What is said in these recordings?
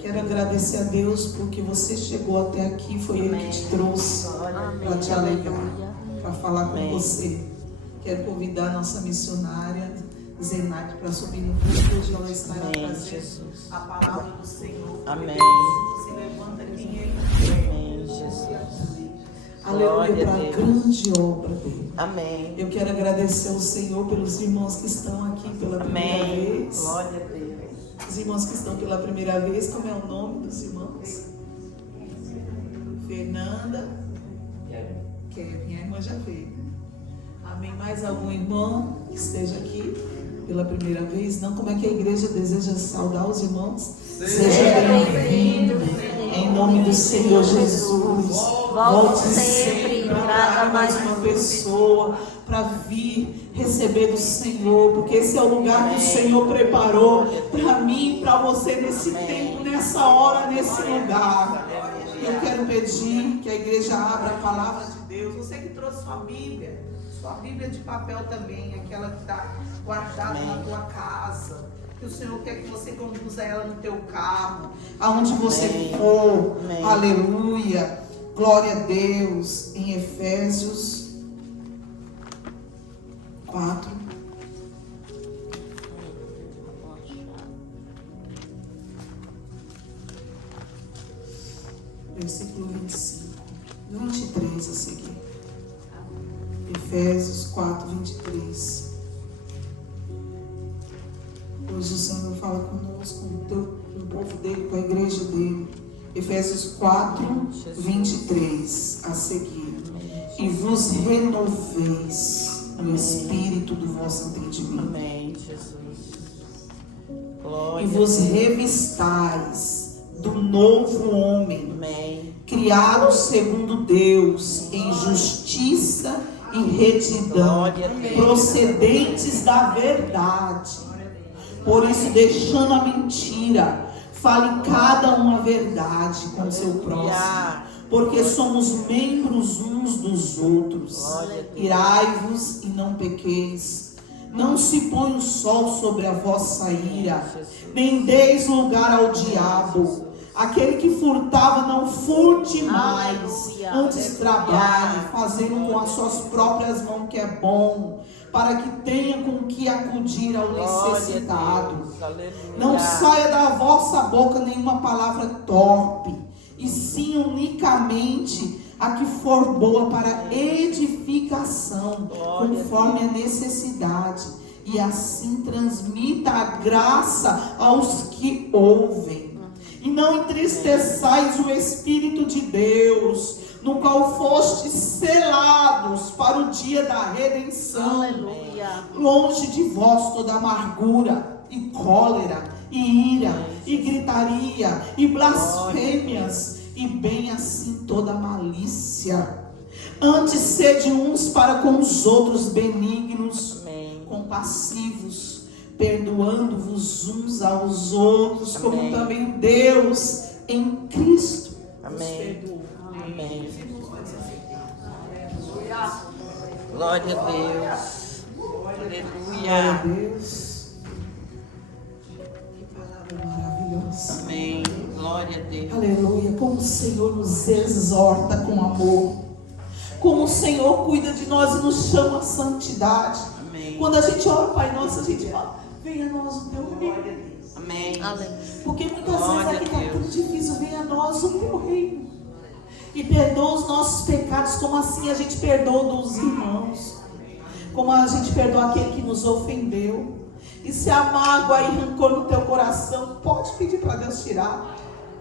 Quero agradecer a Deus porque você chegou até aqui. Foi Ele que te trouxe para te alegrar, para falar com você. Quero convidar a nossa missionária Zenaide para subir no púlpito. Hoje ela estará trazendo a palavra do Senhor. Amém. Se levanta quem Ele quer. Amém, Jesus. Aleluia, para a grande obra dele. Amém. Eu quero agradecer ao Senhor pelos irmãos que estão aqui pela primeira vez. Glória a Deus. Os irmãos que estão pela primeira vez, como é o nome dos irmãos? Fernanda. Kevin, a irmã já veio. Amém. Mais algum irmão que esteja aqui pela primeira vez? Não, como é que a igreja deseja saudar os irmãos? Seja bem-vindo. Em nome do Senhor Jesus. Volte sempre, traga mais uma pessoa para vir receber do Senhor, porque esse é o lugar que o Senhor preparou para mim, para você, nesse tempo, nessa hora, nesse lugar. Eu quero pedir que a igreja abra a palavra de Deus. Você que trouxe sua Bíblia de papel também, aquela que está guardada na tua casa. Que o Senhor quer que você conduza ela no teu carro, aonde você for. Aleluia. Glória a Deus. Em Efésios 4. Versículo 25. 23 a seguir. Efésios 4, 23. Hoje o Senhor fala conosco, com o povo dele, com a igreja dele. Efésios 4, 23 a seguir. E vos renoveis no espírito do vosso entendimento. Amém, Jesus. E vos revistais do novo homem, criado segundo Deus, em justiça e retidão, procedentes da verdade. Por isso, deixando a mentira, fale cada um a verdade com o seu próximo, porque somos membros uns dos outros. Irai-vos e não pequeis. Não se põe o sol sobre a vossa ira, nem deis lugar ao diabo. Aquele que furtava, não furte mais, antes trabalhe, fazendo com as suas próprias mãos que é bom, para que tenha com que acudir ao necessitado. Não saia da vossa boca nenhuma palavra torpe, e sim unicamente a que for boa para edificação, conforme a necessidade, e assim transmita a graça aos que ouvem. E não entristeçais o Espírito de Deus, no qual fostes selados para o dia da redenção. Aleluia. Longe de vós toda amargura, e cólera, e ira, e gritaria, e blasfêmias, e bem assim toda malícia. Antes sede uns para com os outros benignos, compassivos, perdoando-vos uns aos outros, como também Deus em Cristo nos perdoou. Amém. Glória a Deus. Aleluia. Glória a Deus. Que palavra maravilhosa. Amém. Glória a Deus. Aleluia. Como o Senhor nos exorta com amor. Como o Senhor cuida de nós e nos chama à santidade. Amém. Quando a gente ora, Pai Nosso, a gente fala: venha a nós o teu reino. Amém. Porque muitas vezes aqui está tão difícil. Venha a nós o teu reino. E perdoa os nossos pecados, como assim a gente perdoa dos irmãos, como a gente perdoa aquele que nos ofendeu. E se a mágoa e rancor no teu coração, pode pedir para Deus tirar.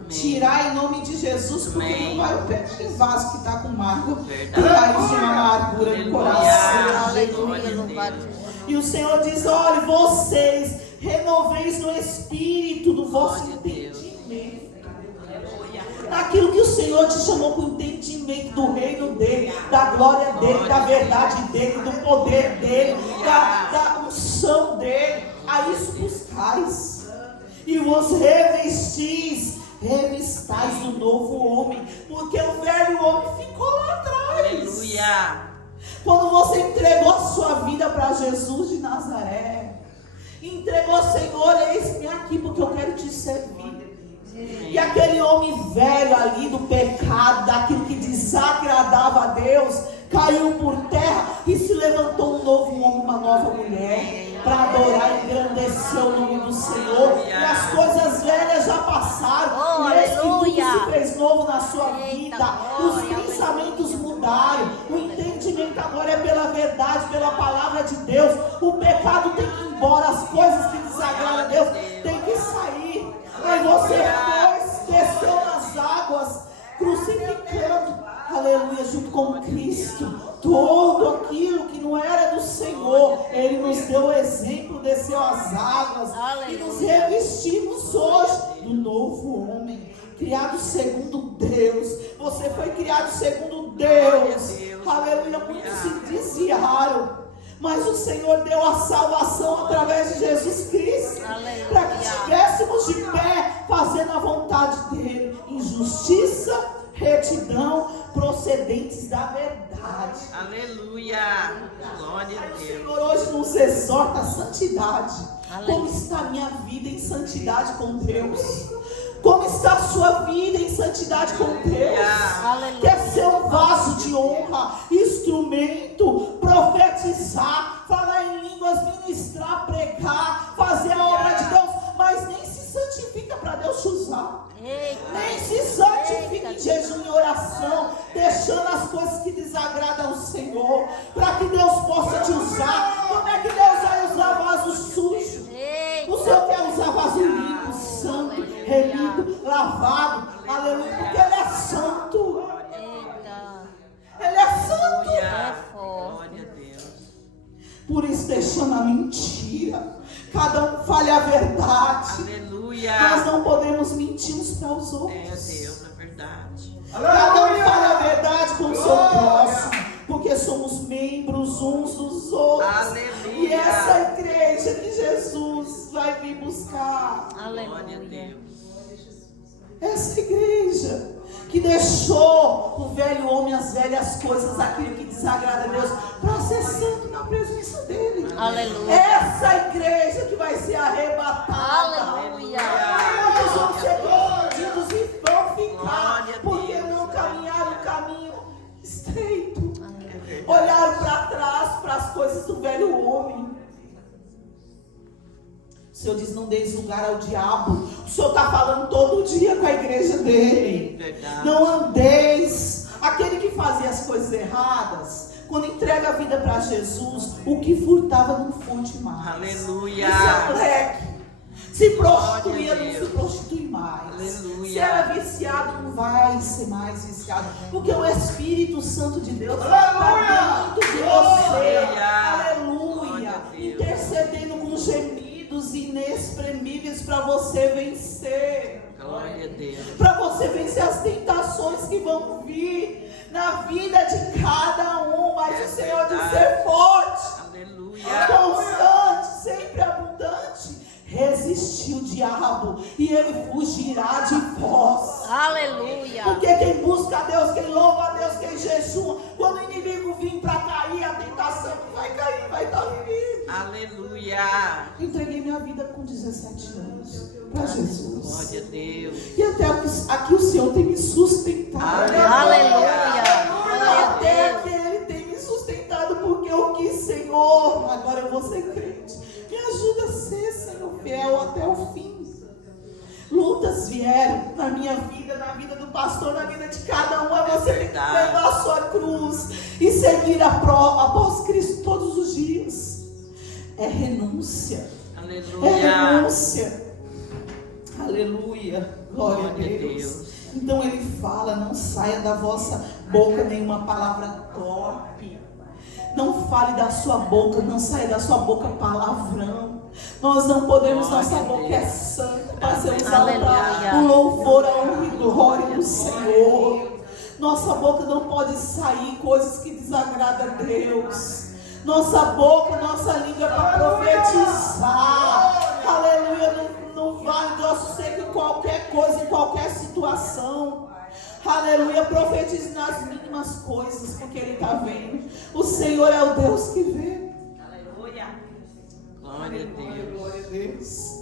Tirar em nome de Jesus, porque não vai o pé de vaso que está com mágoa, que raiz de uma amargura no coração. Aleluia. E o Senhor diz: olha, vocês renoveis no espírito do vosso entendimento. Aquilo que o Senhor te chamou com o entendimento do reino dele, da glória dele, da verdade dele, do poder dele, da unção dele. A isso buscais. E vos revistais do novo homem, porque o velho homem ficou lá atrás. Aleluia. Quando você entregou a sua vida para Jesus de Nazaré, entregou: Senhor, eis-me aqui porque eu quero te servir. E aquele homem velho ali do pecado, daquilo que desagradava a Deus, caiu por terra e se levantou um novo homem, uma nova mulher, para adorar e engrandecer o nome do Senhor. E as coisas velhas já passaram, e eis que tudo se fez novo na sua vida. Os pensamentos mudaram, o entendimento agora é pela verdade, pela palavra de Deus. O pecado tem que ir embora, as coisas que desagradam a Deus tem que sair. Aí você foi, desceu nas águas, crucificando, aleluia, junto com Cristo. Tudo aquilo que não era do Senhor, Ele nos deu o exemplo, desceu as águas, aleluia. E nos revestimos hoje do novo homem, criado segundo Deus. Você foi criado segundo Deus, aleluia. Muitos se desviaram, mas o Senhor deu a salvação através de Jesus Cristo, para que estivéssemos de pé, fazendo a vontade dEle, em justiça, retidão, procedentes da verdade. Aleluia, glória a Deus. O Senhor hoje nos exorta a santidade. Aleluia. Como está a minha vida em santidade com Deus? Como está a sua vida em santidade com Deus? Aleluia. Quer ser um vaso de honra, instrumento, profetizar, falar em línguas, ministrar, pregar, fazer a obra de Deus, mas nem se santifica para Deus te usar. Nem se santifica em jejum e oração, deixando as coisas que desagradam ao Senhor, para que Deus possa te usar. Como é que Deus vai usar vaso sujo? O Senhor quer usar vaso limpo, santo, remido, lavado, aleluia, porque Ele é santo. Ele é santo. Glória a Deus. Por isso, deixando a mentira, cada um fale a verdade. Aleluia. Nós não podemos mentir uns para os outros. É Deus, é verdade. Cada um fale a verdade com o seu próximo, porque somos membros uns dos outros. Aleluia. E essa igreja que Jesus vai vir buscar. Aleluia. Essa igreja que deixou o velho homem, as velhas coisas, aquilo que desagrada a Deus, para ser santo na presença dele. Aleluia. Essa igreja que vai ser arrebatada. Aleluia. Muitos vão ser confundidos e vão ficar, porque não caminharam o caminho estreito. Olharam para trás, para as coisas do velho homem. O Senhor diz: não deis lugar ao diabo. O Senhor está falando todo dia com a igreja dele. Verdade. Não andeis. Aquele que fazia as coisas erradas, quando entrega a vida para Jesus, o que furtava não furte mais. Aleluia. E se alegre. Se prostituía, não se prostitui mais. Aleluia. Se era viciado, não vai ser mais viciado. Porque o Espírito Santo de Deus está dentro de você. Aleluia. Intercedendo com gemidos inexprimíveis para você vencer. Glória a Deus. Para você vencer as tentações que vão vir na vida de cada um. Mas o Senhor diz: ser forte. Aleluia. Constante, sempre abundante. Resistir o diabo e ele fugirá de vós. Aleluia. Porque quem busca a Deus, quem louva a Deus, quem jejua, quando o inimigo vir para cair, a tentação vai cair, vai estar vindo. Aleluia. Eu entreguei minha vida com 17 anos para Jesus. Glória a Deus. E até aqui o Senhor tem me sustentado. Aleluia. Até aqui Ele tem me sustentado, porque eu quis, Senhor, agora eu vou ser crente. Me ajuda a ser, Senhor, fiel até o fim. Lutas vieram na minha vida, na vida do pastor, na vida de cada um. É você tem que levar a sua cruz e seguir a prova após Cristo todos os dias. É renúncia. Aleluia. É renúncia. Aleluia. Glória a Deus. Então Ele fala: não saia da vossa boca nenhuma palavra torpe. Não fale da sua boca, não saia da sua boca palavrão. Nós não podemos, nossa boca é santa para ser usada para o louvor, a honra e glória do Senhor. Nossa boca não pode sair coisas que desagradam a Deus. Nossa boca, nossa língua é para profetizar. Aleluia, não vai nosso ser em qualquer coisa, em qualquer situação. Aleluia, profetize nas mínimas coisas, porque Ele está vendo. O Senhor é o Deus que vê. Aleluia. Glória a Deus. Glória a Deus.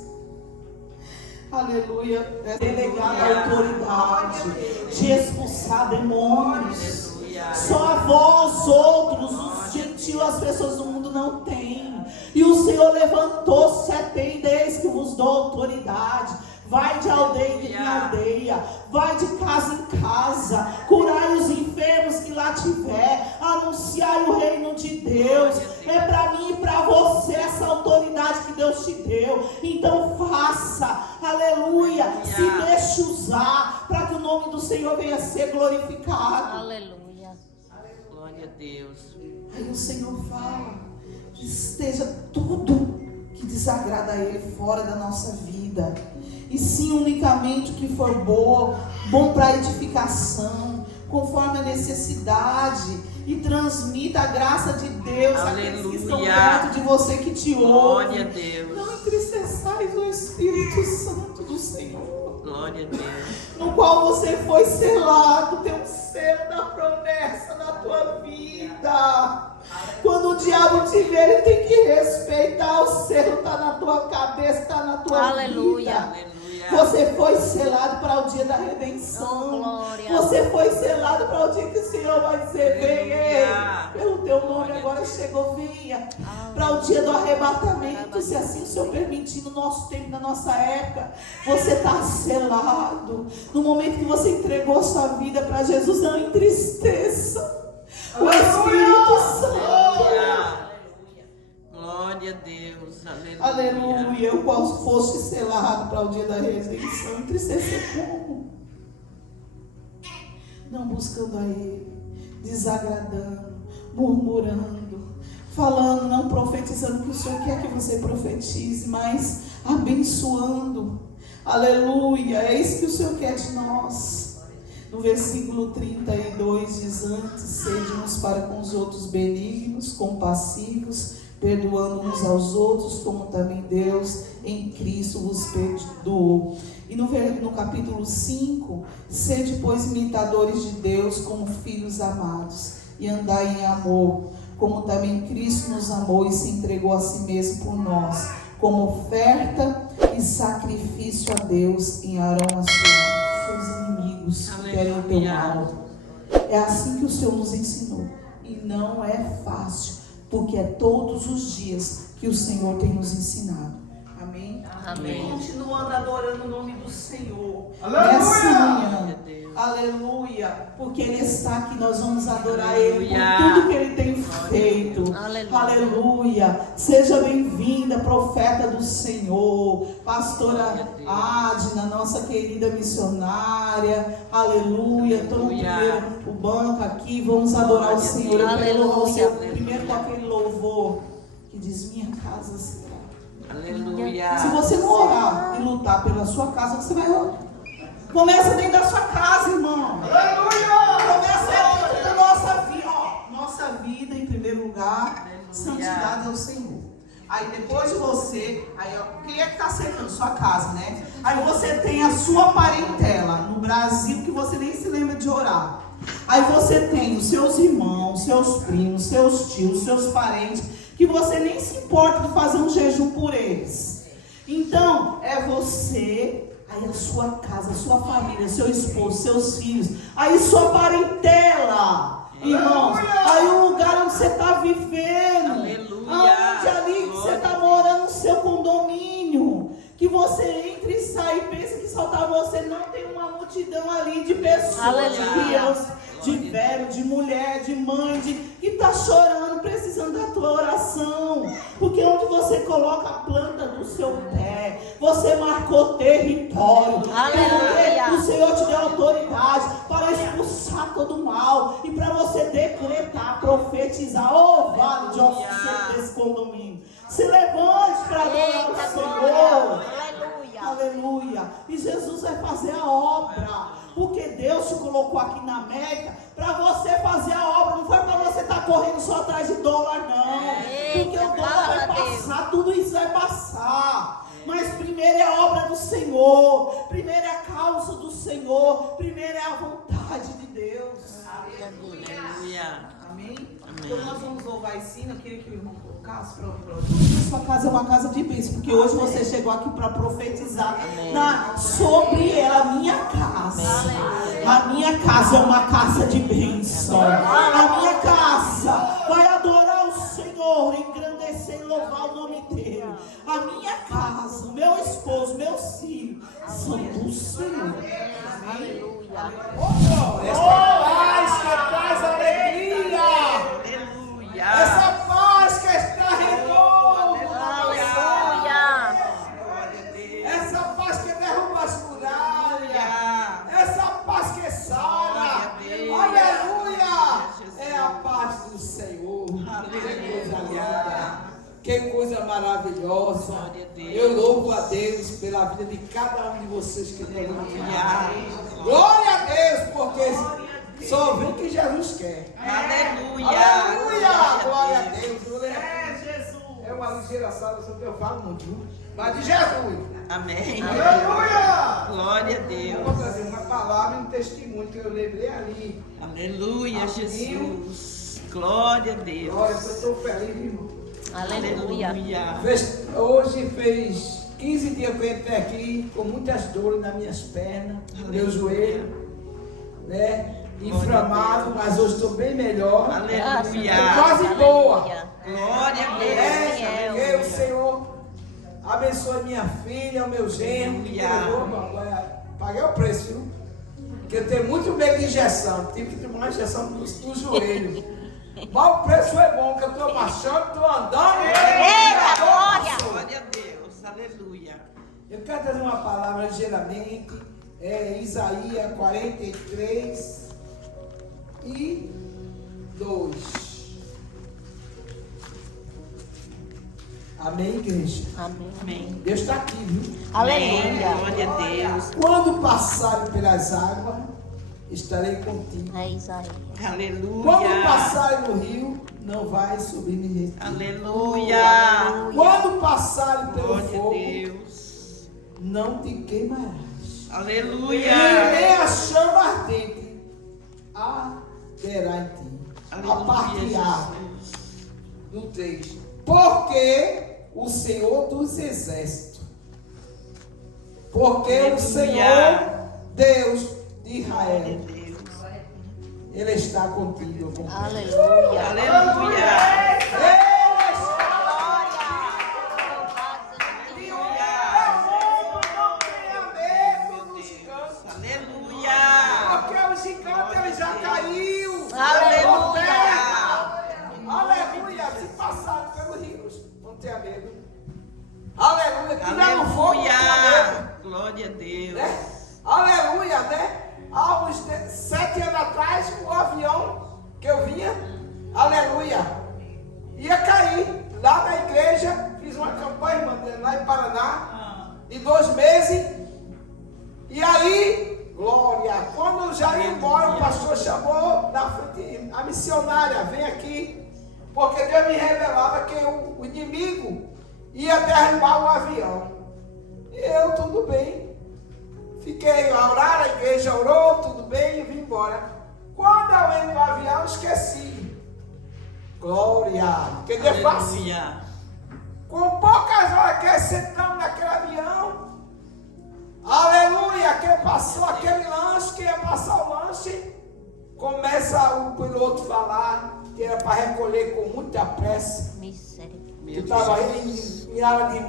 Aleluia. É delegar a autoridade de expulsar demônios. Só a vós, outros, os gentios, as pessoas do mundo não têm. E o Senhor levantou-se, eis que vos dou autoridade. Vai de aldeia em aldeia, vai de casa em casa, curai os enfermos que lá tiver, anunciai o reino de Deus. É para mim e para você essa autoridade que Deus te deu. Então faça, aleluia, se deixe usar, para que o nome do Senhor venha a ser glorificado. Aleluia. Glória a Deus. Aí o Senhor fala que esteja tudo que desagrada a Ele fora da nossa vida. E sim, unicamente o que for bom para edificação, conforme a necessidade, e transmita a graça de Deus àqueles que estão perto de você, que te ouvem. Glória a Deus. Não entristeçais o Espírito Santo do Senhor, Glória a Deus. no qual você foi selado, tem um selo da promessa na tua vida. Quando o diabo te ver, ele tem que respeitar. O selo está na tua cabeça, está na tua vida. Você foi selado para o dia da redenção. Glória. Você foi selado para o dia que o Senhor vai dizer: vem, pelo teu nome agora chegou, venha. Para o dia do arrebatamento, se assim o Senhor permitir, no nosso tempo, na nossa época, você está selado. No momento que você entregou a sua vida para Jesus, não entristeça o Espírito Santo. Glória a Deus. Aleluia. Aleluia. O qual fosse selado para o dia da redenção. Entristecer como? Não buscando a Ele, desagradando, murmurando, falando, não profetizando o que o Senhor quer que você profetize, mas abençoando. Aleluia. É isso que o Senhor quer de nós. No versículo 32 diz: antes sede uns para com os outros benignos, compassivos, perdoando uns aos outros, como também Deus em Cristo vos perdoou. E no capítulo 5, sede, pois, imitadores de Deus como filhos amados, e andai em amor, como também Cristo nos amou e se entregou a si mesmo por nós, como oferta e sacrifício a Deus em Arão a seus inimigos que querem o teu mal. É assim que o Senhor nos ensinou. E não é fácil, porque é todos os dias que o Senhor tem nos ensinado. Amém? Amém. Continuando adorando o nome do Senhor. Aleluia! Nessa manhã. Aleluia. Porque Ele está aqui, nós vamos adorar Ele por tudo que Ele tem feito. Aleluia. Aleluia. Seja bem-vinda, profeta do Senhor, pastora Adna, nossa querida missionária. Aleluia. Toma primeiro o banco aqui, vamos adorar o Senhor. Eu quero louvar o Senhor primeiro com aquele louvor que diz: minha casa será. Aleluia. Se você não orar e lutar pela sua casa, você vai orar. Começa dentro da sua casa, irmão. Aleluia! Começa dentro da nossa vida. Nossa vida, em primeiro lugar, santidade ao Senhor. Aí depois de você, quem é que está cercando? Sua casa, né? Aí você tem a sua parentela no Brasil, que você nem se lembra de orar. Aí você tem os seus irmãos, seus primos, seus tios, seus parentes, que você nem se importa de fazer um jejum por eles. Então, é você, aí a sua casa, a sua família, seu esposo, seus filhos, aí sua parentela, irmãos, aí o lugar onde você está vivendo, aonde ali que você está morando, no seu condomínio, que você entra e sai e pensa que só está você, não, tem uma multidão ali de pessoas, Aleluia. de crianças, de velho, de mulher, de mãe, que está chorando, precisando da tua oração. Porque onde você coloca a planta do seu pé, você marcou território. Aleluia. Porque o Senhor te deu autoridade para expulsar todo o mal e para você decretar, profetizar. Oh, vale de oxigênio desse condomínio. Se levante para adorar o Senhor. Aleluia. Aleluia. E Jesus vai fazer a obra. Porque Deus te colocou aqui na Meca para você fazer a obra. Não foi para você estar correndo só atrás de dólar, não. Porque o dólar vai passar, tudo isso vai passar. Mas primeiro é a obra do Senhor. Primeiro é a causa do Senhor. Primeiro é a vontade de Deus. Aleluia. Amém? Então nós vamos louvar. vai sim, eu queria que o irmão colocasse para sua casa é uma casa de bênção, porque hoje você chegou aqui para profetizar sobre ela, a minha casa. A minha casa é uma casa de bênção. A minha casa vai adorar o Senhor, engrandecer e louvar o nome dele. A minha casa, meu esposo, meus filhos são do Senhor. Aleluia. Essa paz que traz alegria. Aleluia. Essa paz que está renovo. Aleluia. Essa paz que derruba as muralhas. Essa paz que sara. Aleluia. É a paz do Senhor. Que coisa linda. Que coisa maravilhosa. Eu louvo a Deus pela vida de cada um de vocês que tem aqui. Glória a Deus, porque só vem o que Jesus quer. Aleluia. Aleluia. Glória a Deus. É uma ligeira sala, só que eu falo muito. Mas de Jesus. Amém. Aleluia. Glória a Eu vou Deus. trazer uma palavra e um testemunho que eu lembrei ali. Aleluia, Jesus. Glória a Deus. Glória, eu estou feliz, irmão. Aleluia. Hoje fez 15 dias que eu entrei aqui com muitas dores nas minhas pernas, no meu joelho, né? Inflamado, mas hoje estou bem melhor. Aleluia. Quase boa. Glória a Deus. Que o Senhor abençoe minha filha, o meu genro, que levou, paguei o preço, viu? Porque eu tenho muito medo de injeção, tive que tomar uma injeção do joelho. Mas o preço é bom, que eu estou marchando, estou andando. Eita, glória. Glória a Deus. Aleluia. Eu quero trazer uma palavra ligeiramente, Isaías 43 e 2. Amém, igreja? Amém. Deus está aqui, viu? Aleluia. Glória a Deus. Quando passarem pelas águas, estarei contigo. É Isaías. Quando Aleluia. passarem no rio, não vai subir me reter. Aleluia. Quando passarem pelo Glória a fogo, Deus. não te queimarás. Aleluia. E nem a chama ardente arderá em ti. A parte A Jesus. do 3. Porque o Senhor dos exércitos, porque Aleluia. o Senhor Deus de Glória a Israel, Deus. Ele está contigo. Aleluia. Aleluia. Porque o gigante ele já caiu. Aleluia. Aleluia. Se passarem pelos rios, não tenha medo. Aleluia. Tirar no fogo, não tenha medo. Aleluia. Glória a Deus. Né? Aleluia, né? Há uns 7 anos atrás, o avião que eu vinha, aleluia, ia cair. Lá na igreja, fiz uma campanha, lá em Paraná, de 2 meses. E aí, glória, quando já ia embora, o pastor chamou na frente, a missionária, vem aqui, porque Deus me revelava que o inimigo ia derrubar o avião. E eu, tudo bem. Fiquei a orar, a igreja orou, tudo bem, e vim embora. Quando eu entro no avião, esqueci. Glória, que Deus fácil. Aleluia. Com poucas horas que sentamos naquele avião, aleluia, que passou aquele lanche, que ia passar o lanche, começa o piloto falar que era para recolher com muita pressa. Misericórdia. Que estava em área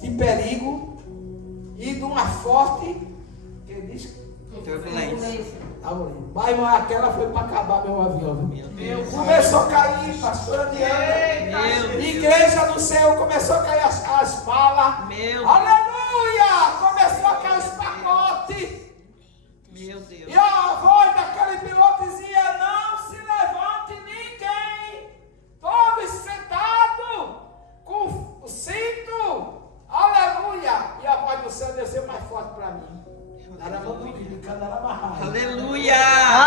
de perigo e de uma forte, que diz, Turbulência. mas aquela foi para acabar meu avião. Meu Deus. Começou a cair, pastora Diana. Meu Deus. Igreja do Senhor, começou a cair as malas. Meu Deus. Aleluia! Começou a cair os pacotes. Meu Deus. E a voz daquele piloto dizia: não se levante ninguém. Todos sentados com o cinto. Aleluia! E a voz do céu desceu mais forte para mim. Aleluia.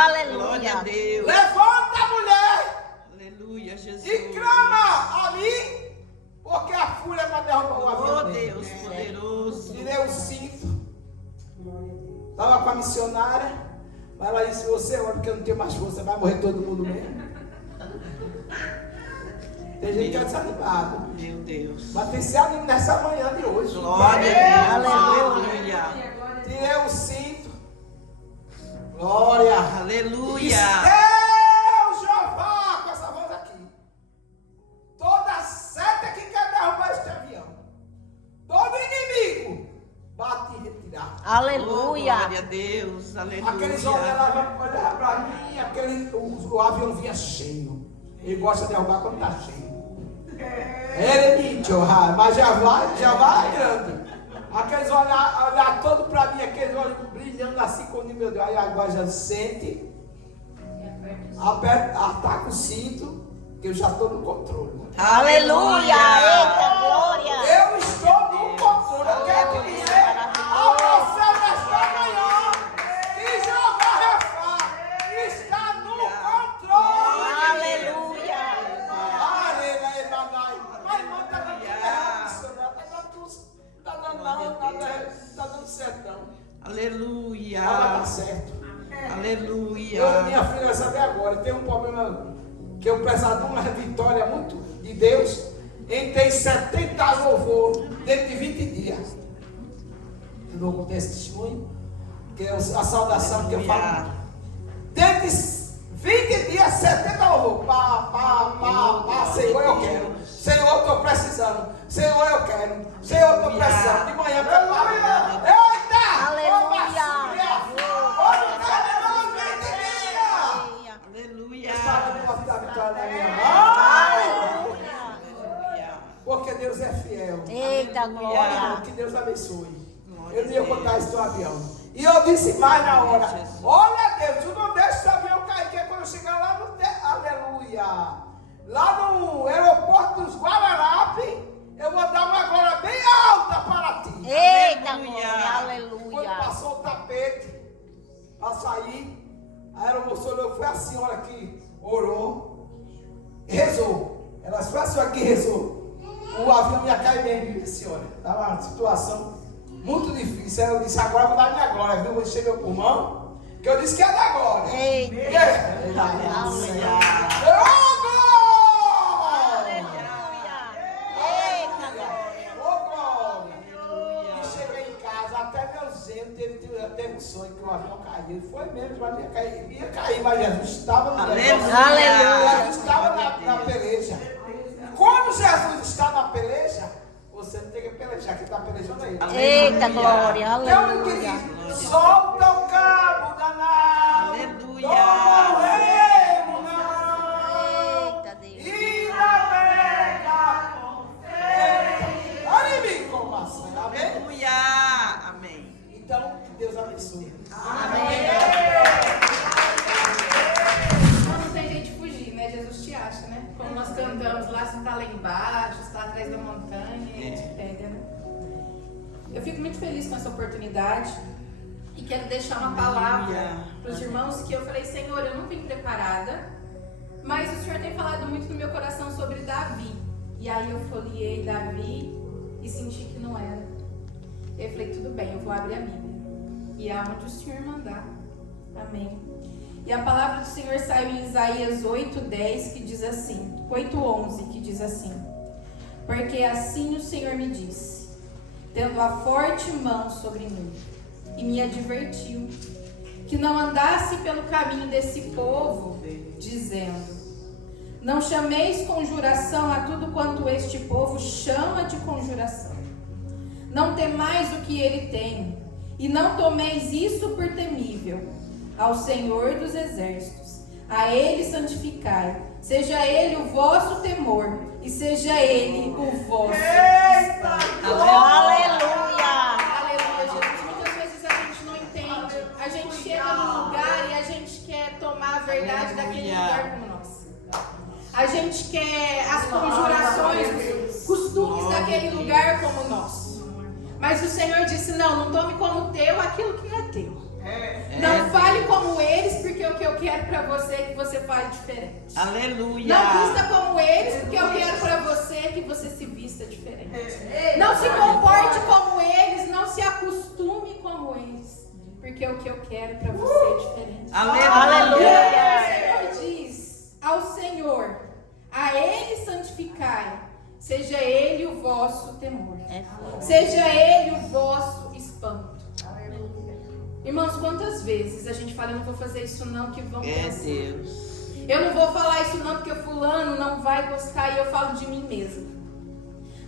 Aleluia. Glória a Deus. Levanta, mulher, Aleluia, Jesus. e clama ali, porque a fúria vai derrubar o avião. Oh, dele. Deus poderoso. Tirei o cinto. Estava com a missionária, mas ela disse: você ora, porque eu não tenho mais força, vai morrer todo mundo mesmo. Tem gente que é desanimado. Meu Deus. Mas tem que ser ânimo nessa manhã de hoje. Glória a Deus. Aleluia. Tirei o cinto. Glória. Aleluia. Eu, Jeová, com essa voz aqui. Toda seta que quer derrubar este avião. Todo inimigo. Bate e retirar. Aleluia. Glória a Deus. Aleluia. Aqueles olhavam pra mim, o avião vinha cheio. Ele gosta de derrubar quando está cheio. Ele mas já vai grande. Aqueles olhar todo para mim, aqueles olhos brilhando assim quando meu Deus. Aí agora já sente, aperta, ataca o cinto, que eu já estou no controle. Aleluia. Eita, glória. Eu estou no controle. Eu quero te dizer a você nesta manhã que Jeová Rafa está no controle. Aleluia. Mas irmã, está dando errado, missionário. Está dando certo. Aleluia. Vai dar certo. Aleluia. Minha filha vai saber agora. Tem um problema que eu precisava de uma vitória muito de Deus. Em ter 70 louvor dentro de 20 dias. Eu não contei esse testemunho. Que é a saudação que eu falo. Dentro de 20 dias, 70 louvor. Senhor, eu quero. Senhor, eu estou precisando. Senhor, eu quero. Senhor, eu estou precisando. De manhã, eita! Aleluia. Porque Deus é fiel. Eita, glória. Que Deus abençoe. Eu não ia contar isso do avião. E eu disse mais na hora: olha Deus, tu não deixa esse avião cair, que é quando eu chegar lá no aleluia. Lá no aeroporto dos Guararapes, eu vou dar uma glória bem alta para ti. Eita, glória. Aleluia. Quando passou o tapete a sair, a aeromoça olhou, foi a senhora que orou, rezou. Ela foi a senhora que rezou. O avião ia cair mesmo, senhora. Estava uma situação muito difícil. Eu disse: agora eu vou dar minha glória, viu? Vou encher meu pulmão, que eu disse que ia dar glória. Eita. Aleluia. Teve um sonho que o avião caiu. Foi mesmo, mas ia cair, mas Jesus estava no Aleluia. Jesus estava na peleja. Quando Jesus está na peleja, você não tem que pelejar, quem está pelejando é ele. Eita, glória. Então, Aleluia. querido, solta o cabo danado. Aleluia. Eita, Deus. E navega com fé. Olha como assim, amém? Aleluia. Amém. Então, que Deus abençoe. Amém. Não tem jeito de fugir, né? Jesus te acha, né? Como nós cantamos lá, você está lá embaixo, você está atrás da montanha, e ele te pega, né? Eu fico muito feliz com essa oportunidade e quero deixar uma palavra para os irmãos que eu falei: Senhor, eu não vim preparada, mas o Senhor tem falado muito no meu coração sobre Davi. E aí eu folheei Davi e senti que não era. Eu falei: tudo bem, eu vou abrir a Bíblia. E aonde o Senhor mandar. Amém. E a palavra do Senhor saiu em Isaías 8:10, que diz assim, 8:11, que diz assim: porque assim o Senhor me disse, tendo a forte mão sobre mim, e me advertiu, que não andasse pelo caminho desse povo, dizendo: não chameis conjuração a tudo quanto este povo chama de conjuração. Não temais o que ele tem, e não tomeis isso por temível. Ao Senhor dos exércitos, a ele santificai, seja ele o vosso temor, e seja ele o vosso espanto. Aleluia. Aleluia, Jesus. Muitas vezes a gente não entende. A gente chega num lugar e a gente quer tomar a verdade daquele lugar como nosso. A gente quer as conjurações, os costumes daquele lugar como nosso. Mas o Senhor disse: não tome como teu aquilo que não é teu. Não fale como eles, porque o que eu quero para você é que você fale diferente. Aleluia. Não vista como eles, porque eu quero para você é que você se vista diferente. Não se comporte como eles, não se acostume como eles, porque o que eu quero para você é diferente. Aleluia. O Senhor diz ao Senhor, a ele santificar. É forte. Seja ele o vosso espanto. Irmãos, quantas vezes a gente fala, eu não vou fazer isso não, que vão pensar. Deus. Eu não vou falar isso não, porque fulano não vai gostar, e eu falo de mim mesma.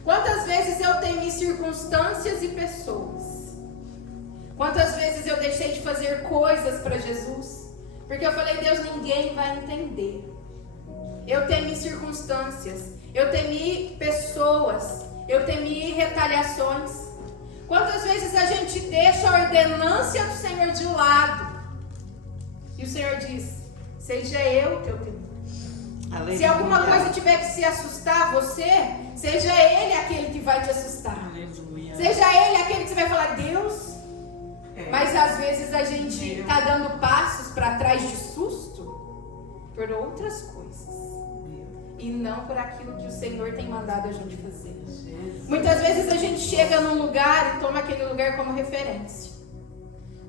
Quantas vezes eu temi circunstâncias e pessoas? Quantas vezes eu deixei de fazer coisas para Jesus? Porque eu falei, Deus, ninguém vai entender. Eu temi circunstâncias, eu temi pessoas, eu temi retaliações. Quantas vezes a gente deixa a ordenância do Senhor de lado? E o Senhor diz, seja eu teu temor. Aleluia. Se alguma coisa tiver que se assustar você, seja ele aquele que vai te assustar. Aleluia. Seja ele aquele que você vai falar, Deus. Mas às vezes a gente está dando passos para trás de susto por outras coisas. E não por aquilo que o Senhor tem mandado a gente fazer. Muitas vezes a gente chega num lugar e toma aquele lugar como referência.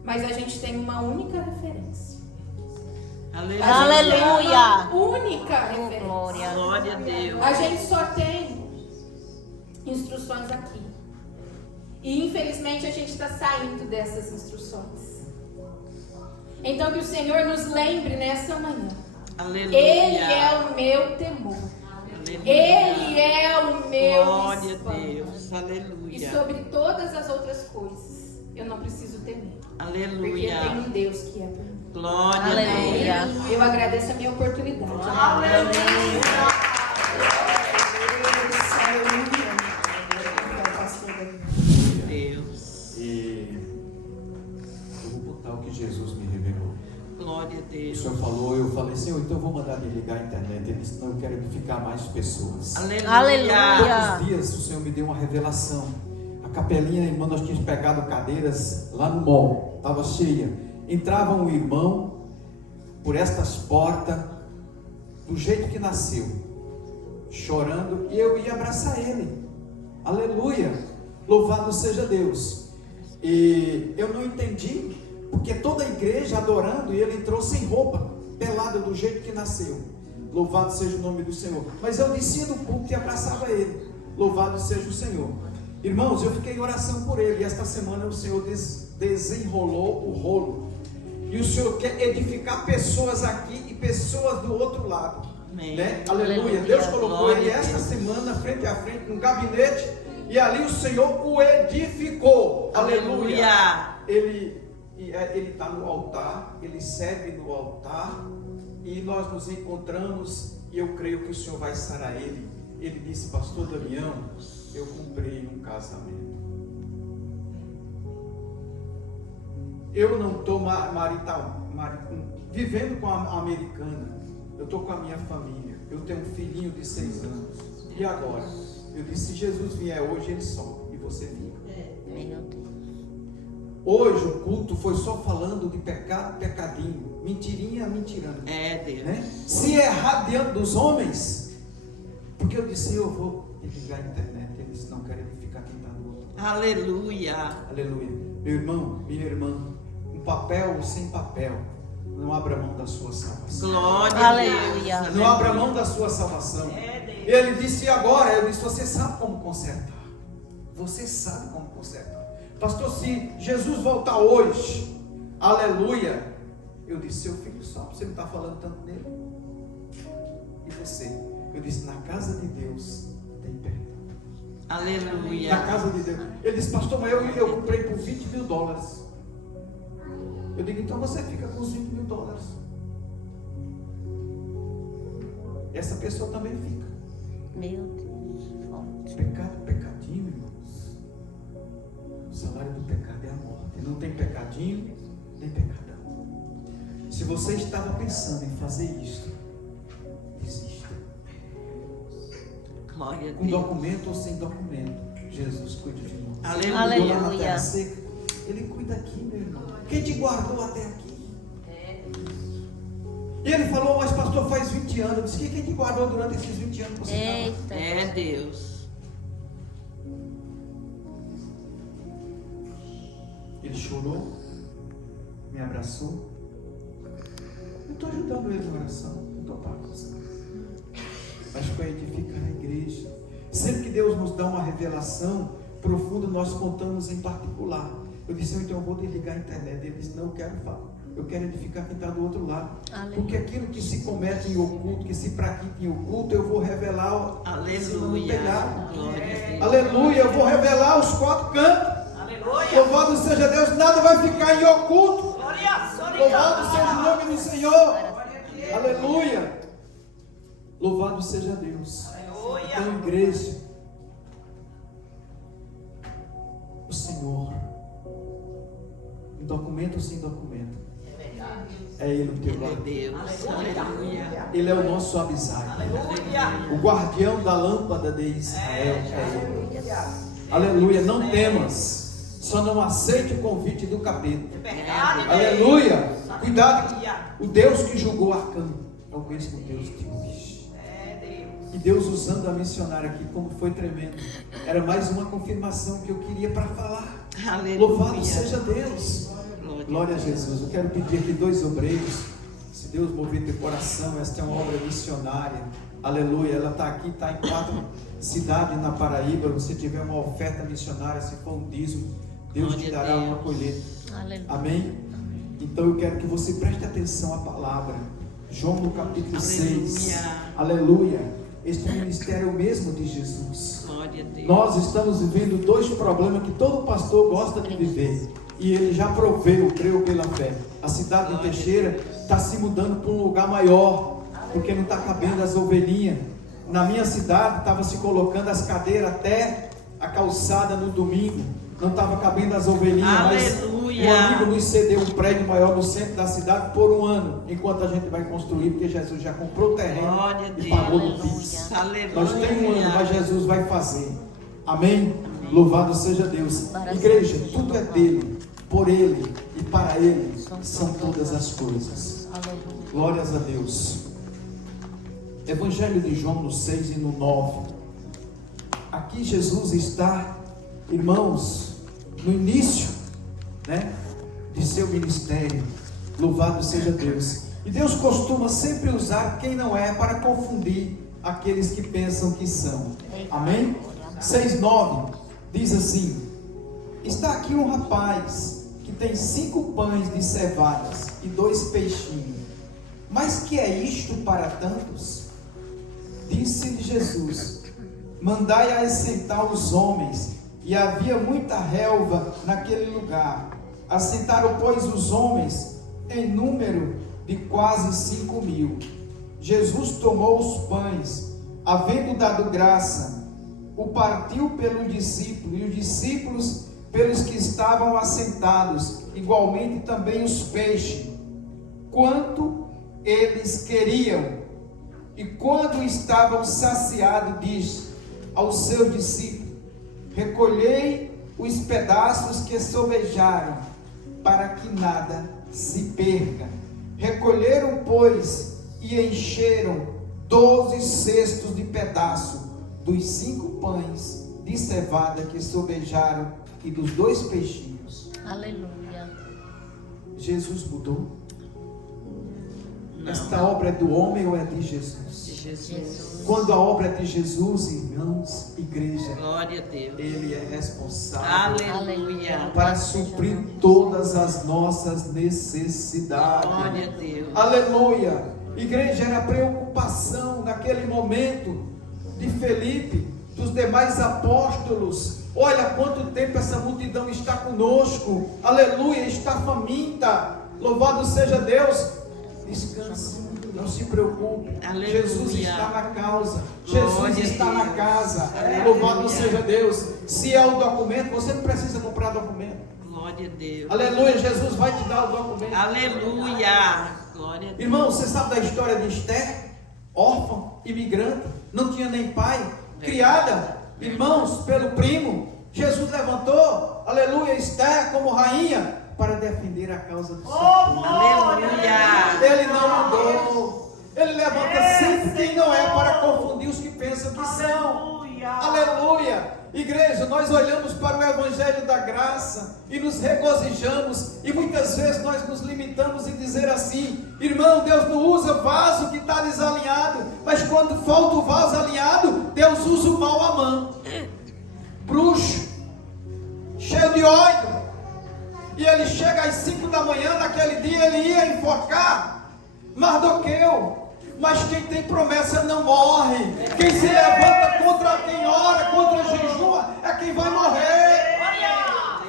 Mas a gente tem uma única referência. Aleluia. Aleluia. Uma única referência. Glória. Glória a Deus. A gente só tem instruções aqui. E infelizmente a gente está saindo dessas instruções. Então que o Senhor nos lembre nessa manhã. Aleluia. Ele é o meu temor. Aleluia. Ele é o meu Glória espanto. a Deus. Aleluia. E sobre todas as outras coisas, eu não preciso temer. Porque Aleluia. tem um Deus que é por mim. Glória Aleluia. a Deus. Eu agradeço a minha oportunidade. Deus. E eu vou botar o que Jesus me revelou. Glória a O Deus. Senhor falou, eu falei, Senhor, então eu vou mandar de ligar a internet. Ele disse, não, eu quero edificar mais pessoas. Aleluia. Todos os dias o Senhor me deu uma revelação. A capelinha, irmã, nós tínhamos pegado cadeiras lá no mall, estava cheia. Entrava um irmão por estas portas, do jeito que nasceu, chorando, e eu ia abraçar ele. Aleluia, louvado seja Deus. E eu não entendi, porque toda a igreja adorando, e ele entrou sem roupa, pelado do jeito que nasceu. Louvado seja o nome do Senhor. Mas eu descia do púlpito e abraçava ele. Louvado seja o Senhor. Irmãos, eu fiquei em oração por ele, e esta semana o Senhor desenrolou o rolo. E o Senhor quer edificar pessoas aqui e pessoas do outro lado. Amém. Né? Aleluia. Aleluia. Deus colocou Glória ele a esta Deus. semana, frente a frente, num gabinete. E ali o Senhor o edificou. Aleluia. Aleluia. Ele está no altar, ele serve no altar. E nós nos encontramos. E eu creio que o Senhor vai sarar ele. Ele disse, pastor Damião, eu comprei um casamento. Eu não estou vivendo com a americana. Eu estou com a minha família. Eu tenho um filhinho de 6 anos. E agora? Eu disse, se Jesus vier hoje, ele sobe. E você fica. Meu Deus. Hoje o culto foi só falando de pecado, pecadinho. Mentirinha, mentirando. Deus. Né? Se errar diante dos homens, porque eu disse, eu vou ligar a internet. Eles não querem ficar quem está do outro. Aleluia. Aleluia. Meu irmão, minha irmã, um papel ou sem papel, não abra mão da sua salvação. Glória a Aleluia. Deus. Não abra mão da sua salvação. Ele disse, e agora? Eu disse, você sabe como consertar. Você sabe como consertar. Pastor, se Jesus voltar hoje, aleluia. Eu disse, seu filho só, você não está falando tanto dele? E você? Eu disse, na casa de Deus tem perdão. Aleluia. Na casa de Deus. Ele disse, pastor, mas eu comprei por $20 mil. Eu digo, então você fica com os $20 mil. Essa pessoa também fica. Meu Deus. Forte. Pecado, pecadinho, irmãos. O salário do pecado é a morte. Não tem pecadinho, nem pecadão. Se você estava pensando em fazer isso, desista. Glória a Com Deus. documento ou sem documento, Jesus cuida de nós. Aleluia. Você cuidou lá na Aleluia. terra seca, Ele cuida aqui, meu irmão. Quem te guardou até aqui? E ele falou, mas pastor, faz 20 anos. Eu disse, quem te guardou durante esses 20 anos que você estava? Eita. Deus. Ele chorou, me abraçou. Eu estou ajudando ele na oração, não estou bagunçando. Mas para edificar a igreja. Sempre que Deus nos dá uma revelação, profundo nós contamos em particular. Eu disse, então eu vou desligar a internet. Ele disse, não, eu quero falar. Eu quero edificar quem está do outro lado. Aleluia. Porque aquilo que se comete em oculto, que se pratica em oculto, eu vou revelar em cima do telhado. Glória a Deus. Aleluia, eu vou revelar os quatro cantos. Louvado seja Deus, nada vai ficar em oculto. Louvado seja o nome do Senhor. Aleluia. Louvado seja Deus. Então, igreja, o Senhor, em documento ou sem documento, é Ele o teu Glória a lado. Deus. Aleluia. Ele é o nosso abisai. O guardião da lâmpada de Israel é Ele. Aleluia. Não temas, só não aceite o convite do capeta. Aleluia. Cuidado. O Deus que julgou Acã é o mesmo Deus de hoje. E Deus usando a missionária aqui, como foi tremendo. Era mais uma confirmação que eu queria para falar. Aleluia. Louvado seja Deus. Glória a Jesus. Eu quero pedir aqui 2 obreiros. Se Deus mover teu coração, esta é uma obra missionária. Aleluia. Ela está aqui, está em 4 cidades na Paraíba. Se tiver uma oferta missionária, se for um dízimo, Deus te dará uma colheita. Aleluia. Amém? Então eu quero que você preste atenção à palavra. João no capítulo 6. Aleluia. Este ministério é o mesmo de Jesus. Glória a Deus. Nós estamos vivendo 2 problemas que todo pastor gosta de viver. E ele já proveu, creu pela fé. A cidade de Teixeira está se mudando para um lugar maior, porque não está cabendo as ovelhinhas. Na minha cidade estava se colocando as cadeiras até a calçada no domingo. Não estava cabendo as ovelhinhas, Aleluia. mas um amigo nos cedeu um prédio maior no centro da cidade por 1 ano, enquanto a gente vai construir, porque Jesus já comprou o terreno Glória a e Deus. pagou no PIX. Aleluia. Nós temos 1 ano, mas Jesus vai fazer. Amém? Louvado seja Deus. Igreja, tudo é dele, por ele e para ele são todas as coisas. Glórias a Deus. Evangelho de João no 6 e no 9. Aqui Jesus está, irmãos, no início, né, de seu ministério. Louvado seja Deus. E Deus costuma sempre usar quem não é para confundir aqueles que pensam que são. Amém? 6:9 diz assim: está aqui um rapaz que tem 5 pães de cevadas e 2 peixinhos. Mas que é isto para tantos? Disse-lhe Jesus: mandai assentar os homens. E havia muita relva naquele lugar. Assentaram, pois, os homens em número de quase 5.000. Jesus tomou os pães, havendo dado graça, o partiu pelos discípulos, e os discípulos pelos que estavam assentados, igualmente também os peixes, quanto eles queriam. E quando estavam saciados, disse aos seus discípulos: recolhei os pedaços que sobejaram, para que nada se perca. Recolheram, pois, e encheram 12 cestos de pedaço dos 5 pães de cevada que sobejaram e dos 2 peixinhos. Aleluia. Jesus mudou? Esta obra é do homem ou é de Jesus? Jesus. Quando a obra é de Jesus, irmãos, igreja, Glória a Deus. Ele é responsável Aleluia. para suprir todas as nossas necessidades. Glória a Deus. Aleluia. Igreja, era preocupação naquele momento de Felipe, dos demais apóstolos. Olha quanto tempo essa multidão está conosco. Aleluia, está faminta. Louvado seja Deus. Descanse, não se preocupe. Aleluia. Jesus está na causa. Glória Jesus está a Deus. na casa. Aleluia. Louvado seja Deus. Se é o documento, você não precisa comprar documento. Glória a Deus. Aleluia, Jesus vai te dar o documento. Aleluia. Glória a Deus. Irmão, você sabe da história de Esther? Órfã, imigrante, não tinha nem pai, criada, irmãos, pelo primo. Jesus levantou, aleluia, Esther como rainha, para defender a causa do seu povo. Aleluia. Ele não mudou. Ele levanta sempre quem não é, para confundir os que pensam que são. Aleluia. Igreja, nós olhamos para o Evangelho da Graça e nos regozijamos, e muitas vezes nós nos limitamos em dizer assim: irmão, Deus não usa vaso que está desalinhado, mas quando falta o vaso alinhado, Deus usa o mau amã, bruxo, de ódio. E ele chega às 5 da manhã, naquele dia ele ia enforcar Mardoqueu. Mas quem tem promessa não morre. Quem se levanta contra quem ora, contra jejua, é quem vai morrer.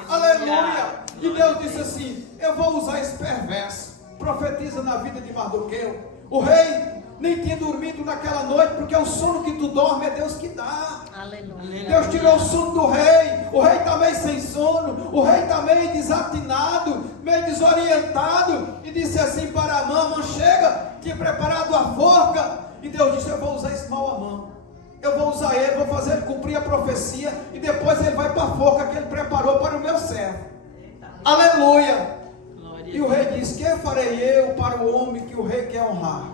Aleluia. E Deus disse assim: eu vou usar esse perverso. Profetiza na vida de Mardoqueu. O rei nem tinha dormido naquela noite, porque o sono que tu dorme é Deus que dá. Aleluia. Deus tirou o sono do rei. O rei está meio sem sono, o rei está meio desatinado, meio desorientado, e disse assim para Amã: chega, tinha preparado a forca. E Deus disse: eu vou usar esse mau Amã, eu vou usar ele, vou fazer ele cumprir a profecia, e depois ele vai para a forca que ele preparou para o meu servo. Aleluia. E o rei disse: que farei eu para o homem que o rei quer honrar?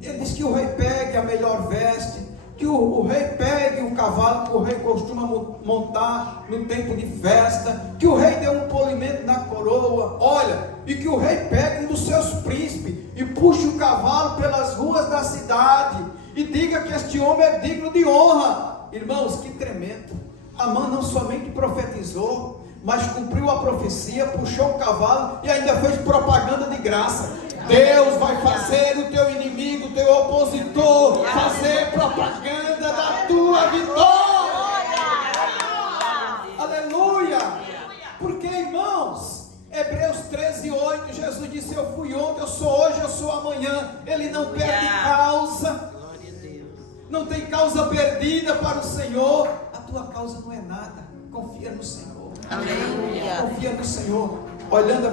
Ele disse que o rei pegue a melhor veste, que o rei pegue o cavalo que o rei costuma montar no tempo de festa, que o rei dê um polimento na coroa, olha, e que o rei pegue um dos seus príncipes e puxe o cavalo pelas ruas da cidade e diga que este homem é digno de honra. Irmãos, que tremendo. Amã não somente profetizou, mas cumpriu a profecia, puxou o cavalo e ainda fez propaganda de graça. Deus vai fazer o teu inimigo, o teu opositor, fazer propaganda da tua vitória. Aleluia. Porque, irmãos, Hebreus 13:8, Jesus disse: eu fui ontem, eu sou hoje, eu sou amanhã. Ele não perde causa. Não tem causa perdida para o Senhor. A tua causa não é nada. Confia no Senhor. Aleluia. Confia no Senhor. Olhando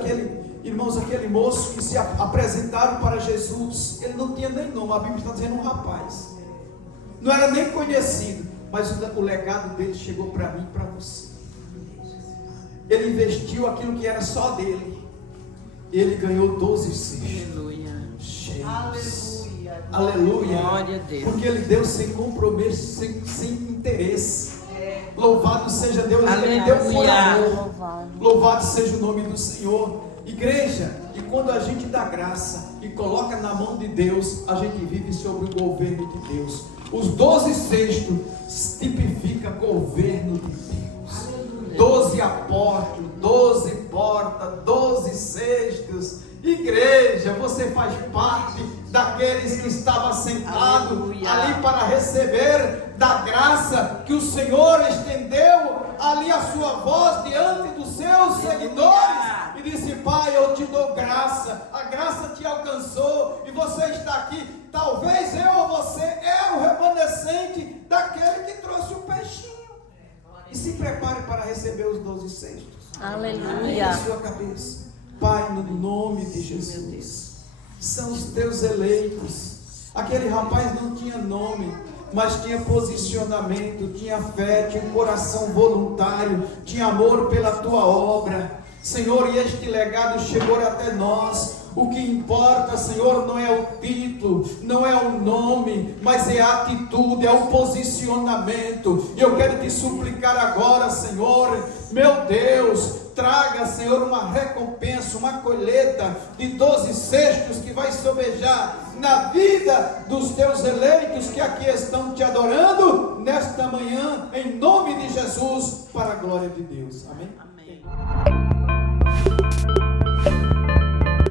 irmãos, aquele moço que se apresentaram para Jesus, ele não tinha nem nome. A Bíblia está dizendo um rapaz, não era nem conhecido, mas o legado dele chegou para mim e para você. Ele investiu aquilo que era só dele. Ele ganhou 12 cestos. Aleluia. Aleluia. Glória a Deus. Porque ele deu sem compromisso, sem interesse. Louvado seja Deus. Ele deu por amor. Louvado seja o nome do Senhor. Igreja, e quando a gente dá graça e coloca na mão de Deus, a gente vive sobre o governo de Deus. Os 12 cestos tipifica governo de Deus. 12 apóstolos, 12 portas, 12 cestos. Igreja, você faz parte daqueles que estavam sentados ali para receber da graça que o Senhor estendeu ali a sua voz diante dos seus seguidores e disse: Pai, eu te dou graça, a graça te alcançou e você está aqui. Talvez eu ou você é o remanescente daquele que trouxe o peixinho. E se prepare para receber os 12 cestos. Aleluia. Na sua cabeça. Pai, no nome de Jesus, são os teus eleitos. Aquele rapaz não tinha nome, mas tinha posicionamento, tinha fé, tinha um coração voluntário, tinha amor pela tua obra. Senhor, e este legado chegou até nós. O que importa, Senhor, não é o título, não é o nome, mas é a atitude, é o posicionamento. E eu quero te suplicar agora, Senhor, meu Deus, traga, Senhor, uma recompensa, uma colheita de 12 cestos que vai sobejar na vida dos teus eleitos que aqui estão te adorando nesta manhã, em nome de Jesus, para a glória de Deus. Amém?